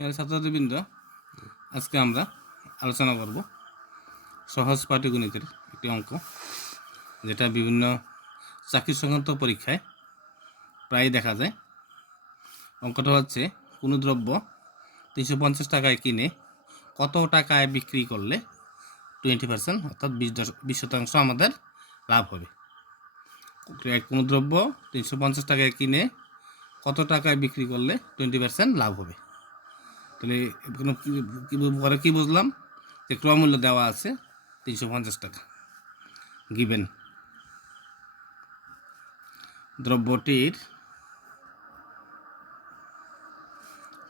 ছাত্রছাত্রীবৃন্দ, আজকে আমরা আলোচনা করব সহজ পাটিগণিতের একটি অঙ্ক, যেটা বিভিন্ন চাকরি সংক্রান্ত পরীক্ষায় প্রায় দেখা যায়। অঙ্কটা হচ্ছে, কোনো দ্রব্য 350 টাকায় কিনে কত টাকায় বিক্রি করলে 20% অর্থাৎ 20% আমাদের লাভ হবে। কোনো দ্রব্য 350 টাকায় কিনে কত টাকায় বিক্রি করলে 20% লাভ হবে। তাহলে পরে কী বুঝলাম, যে ক্রয়মূল্য দেওয়া আছে 350 টাকা। গিভেন দ্রব্যটির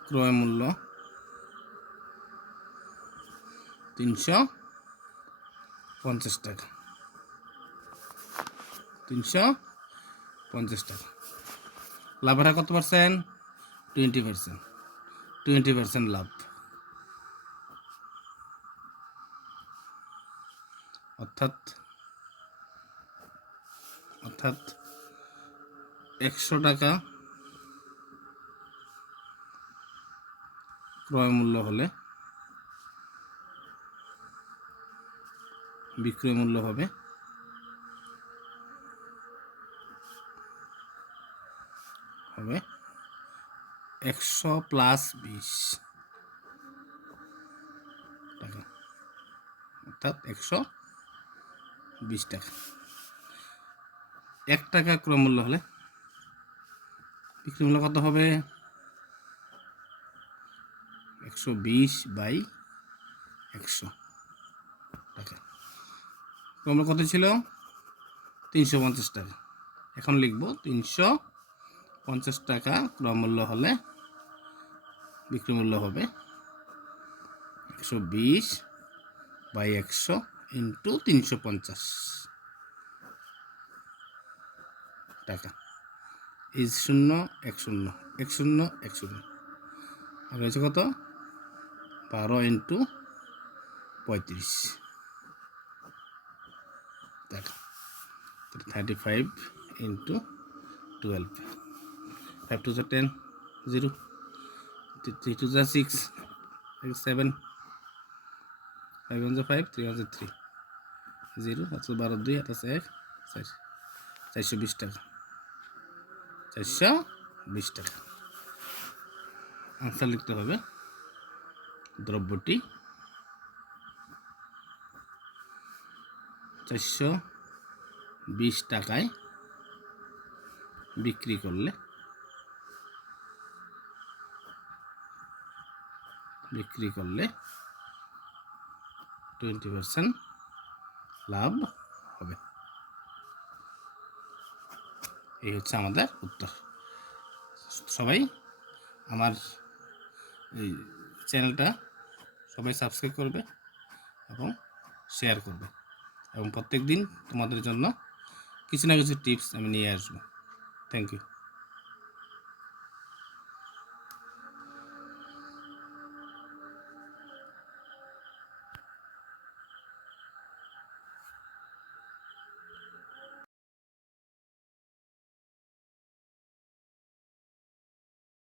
ক্রয়মূল্য 350 টাকা। 350 টাকা। লাভের হার কত পার্সেন্ট? 20%। 20% লাভ, অর্থাৎ 100 টাকা ক্রয় মূল্য হলে বিক্রয় মূল্য হবে 100 প্লাস 20 টাকা, অর্থাৎ 120 টাকা। 1 টাকা ক্রয় মূল্য হলে বিক্রয় মূল্য কত হবে? 120/100 টাকা। ক্রয় মূল্য কত ছিল? 350 টাকা। এখন লিখব 350 টাকা ক্রয় মূল্য হলে বিক্রয় মূল্য হবে 120/100 ইন্টু 350 টাকা। এই 0 1 0 1 0 1 0 আর রয়েছে কত? 12 ইন্টু 35 টাকা। 35 ইন্টু 12, 5 2 10, 0, 3 2 6, 7, 5 1 5, 3 1 3, 0, 12 2, 1, 420 টাকা। 420 টাকা আনসার লিখতে হবে। দ্রব্যটি 420 টাকায় বিক্রি করলে 20% লাভ হবে। এই হচ্ছে আমাদের উত্তর। সবাই আমার এই চ্যানেলটা সবাই সাবস্ক্রাইব করবে এবং শেয়ার করবে, এবং প্রত্যেক দিন তোমাদের জন্য কিছু না কিছু টিপস আমি নিয়ে আসবো। Thank you.